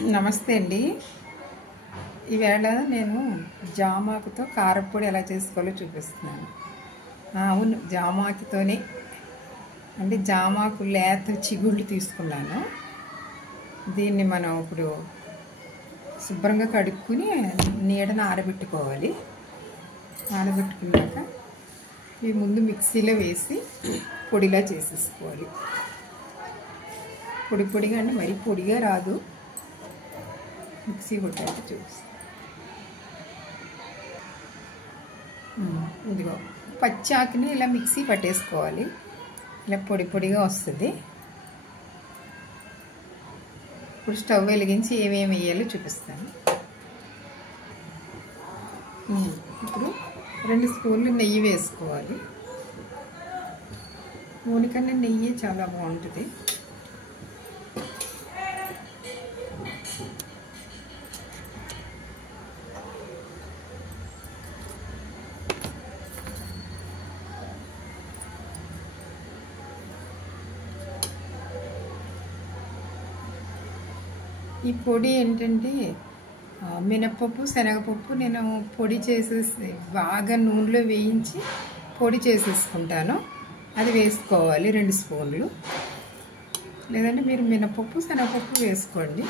నమస్తే అండి. ఈవేళ నేను జామాకుతో కారప్పొడి ఎలా చేసుకోవాలో చూపిస్తున్నాను. అవును, జామాకుతోనే అంటే జామాకు లేత చిగుళ్ళు తీసుకున్నాను. దీన్ని మనం ఇప్పుడు శుభ్రంగా కడుక్కుని నీడను ఆరబెట్టుకోవాలి. ఆరబెట్టుకున్నాక ఇవి ముందు మిక్సీలో వేసి పొడిలా చేసేసుకోవాలి. పొడి పొడిగా అంటే మరీ పొడిగా రాదు, మిక్సీ కొట్టాక చూపిస్తాను. ఇదిగో పచ్చాకుని ఇలా మిక్సీ పట్టేసుకోవాలి. ఇలా పొడి పొడిగా వస్తుంది. ఇప్పుడు స్టవ్ వెలిగించి ఏమేమి వేయాలో చూపిస్తాను. ఇప్పుడు 2 స్పూన్లు నెయ్యి వేసుకోవాలి. నూనె కన్నా నెయ్యి చాలా బాగుంటుంది. ఈ పొడి ఏంటంటే మినప్పప్పు, శనగపప్పు నేను పొడి చేసేసి బాగా నూనెలో వేయించి పొడి చేసేసుకుంటాను. అది వేసుకోవాలి 2 స్పూన్లు. లేదంటే మీరు మినప్పప్పు, శనగపప్పు వేసుకోండి.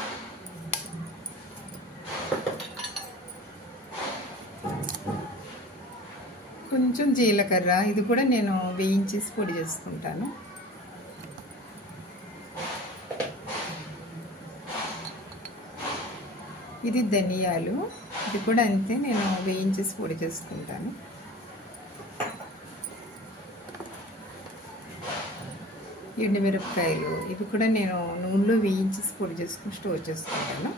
కొంచెం జీలకర్ర, ఇది కూడా నేను వేయించేసి పొడి చేసుకుంటాను. ఇది ధనియాలు, ఇది కూడా అంతే, నేను వేయించేసి పొడి చేసుకుంటాను. ఎండుమిరపకాయలు, ఇవి కూడా నేను నూనెలో వేయించేసి పొడి చేసుకుని స్టోర్ చేసుకుంటాను.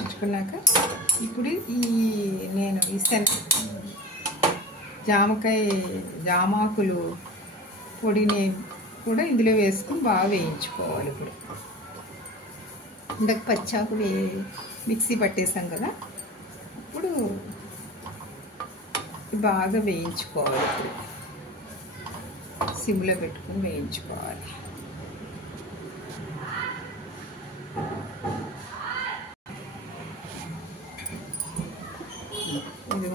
ఉంచుకున్నాక ఇప్పుడు నేను ఈ జామాకులు పొడిని కూడా ఇందులో వేసుకుని బాగా వేయించుకోవాలి. ఇప్పుడు ఇందాక పచ్చాకు మిక్సీ పట్టేసాం కదా, ఇప్పుడు బాగా వేయించుకోవాలి. ఇప్పుడు సిమ్లో పెట్టుకుని వేయించుకోవాలి. ఇది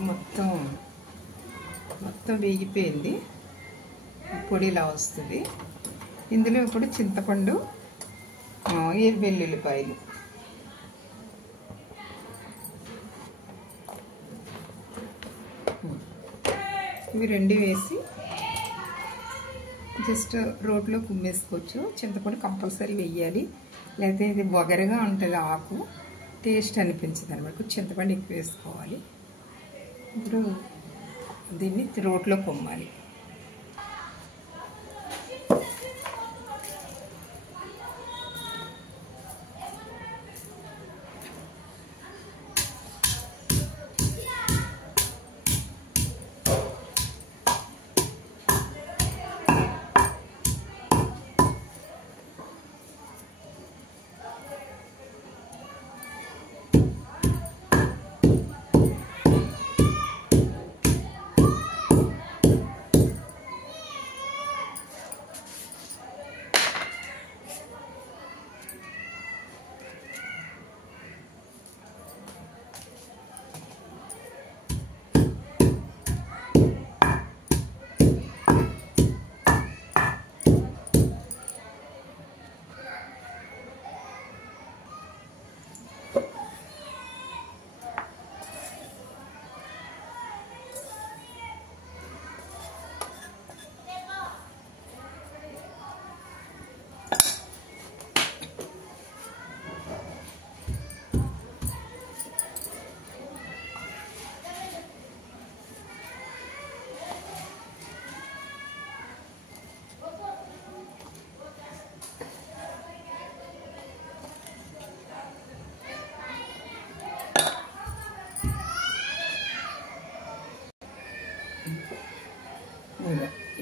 మొత్తం వేగిపోయింది. పొడి ఇలా వస్తుంది. ఇందులో ఇప్పుడు చింతపండు, వెల్లుల్లిపాయలు, ఇవి 2 వేసి జస్ట్ రోట్లో కుమ్మేసుకోవచ్చు. చింతపండు కంపల్సరీ వేయాలి, లేకపోతే ఇది వగరగా ఉంటుంది, ఆకు టేస్ట్ అనిపించదు అనమాట. చింతపండు ఎక్కువ వేసుకోవాలి. ఇప్పుడు దీన్ని రోట్లో కొమ్మాలి.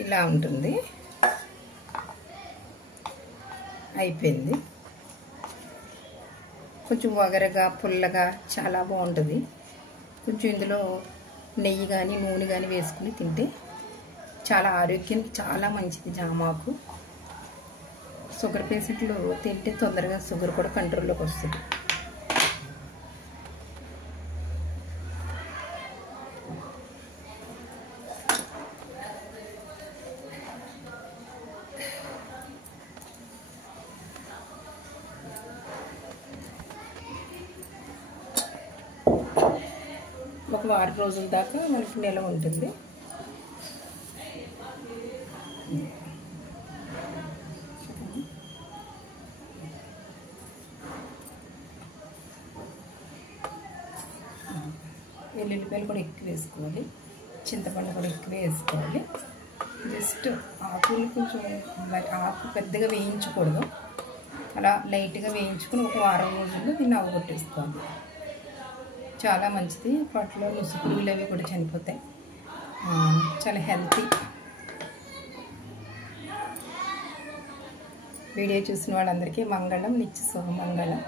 ఇలా ఉంటుంది. అయిపోయింది. కొంచెం వగరగా పుల్లగా చాలా బాగుంటుంది. కొంచెం ఇందులో నెయ్యి కానీ నూనె కానీ వేసుకుని తింటే చాలా ఆరోగ్యానికి చాలా మంచిది జామాకు. షుగర్ పేషెంట్లు తింటే తొందరగా షుగర్ కూడా కంట్రోల్లోకి వస్తుంది. ఒక వారం రోజుల దాకా మనకి నిల్వ ఉంటుంది. వెల్లుల్లిపాయలు కూడా ఎక్కువ వేసుకోవాలి, చింతపండు కూడా ఎక్కువ వేసుకోవాలి. జస్ట్ ఆకులు కొంచెం ఆకు పెద్దగా వేయించకూడదు, అలా లైట్గా వేయించుకుని ఒక వారం రోజుల్లో దీన్ని అవగొట్టేసుకోవాలి. చాలా మంచిది, వాటిలో నుసుపురుగులు అవి కూడా చనిపోతాయి. చాలా హెల్తీ. వీడియో చూసిన వాళ్ళందరికీ మంగళం, నిత్య శుభ మంగళం.